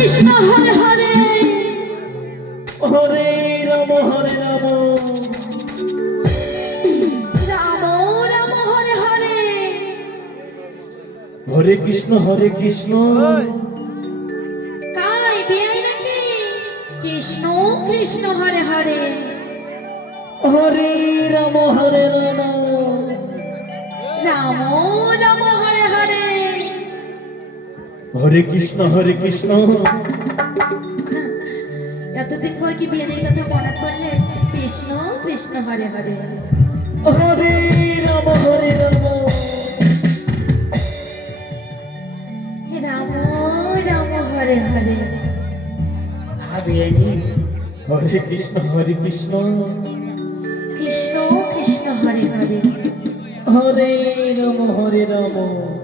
কৃষ্ণ হরে হরে। হরে রাম হরে রাম। হরে হরে। কৃষ্ণ হরে কৃষ্ণ। কাই বেআই নাকি? কৃষ্ণ কৃষ্ণ হরে হরে। হরে রাম হরে রাম। রাম রাম হরে কৃষ্ণ হরে কৃষ্ণ। এতদিন পর কি বিয়ের কথা মনে পড়লে? কৃষ্ণ কৃষ্ণ হরে হরে। হরে রাম হরে রাম। রাম রাম হরে হরে। হরে কৃষ্ণ হরে কৃষ্ণ। কৃষ্ণ কৃষ্ণ হরে হরে। হরে রাম হরে রাম।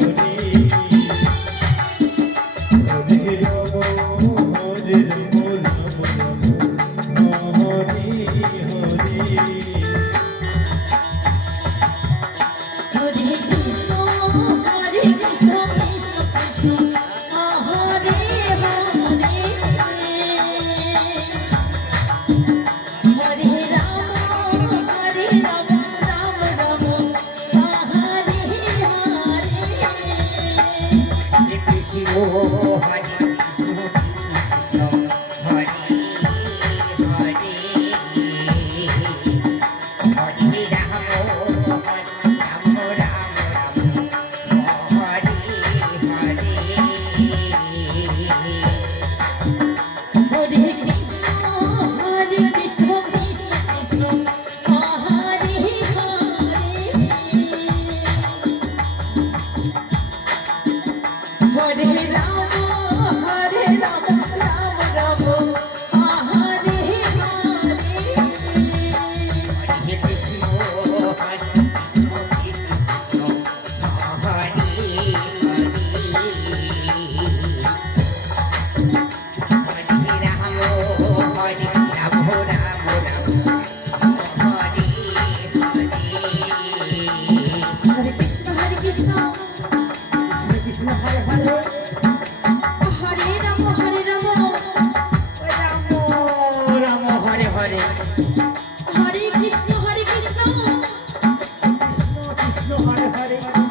হরে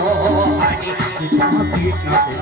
কৃষ্ণ হরে কৃষ্ণ কৃষ্ণ কৃষ্ণ হরে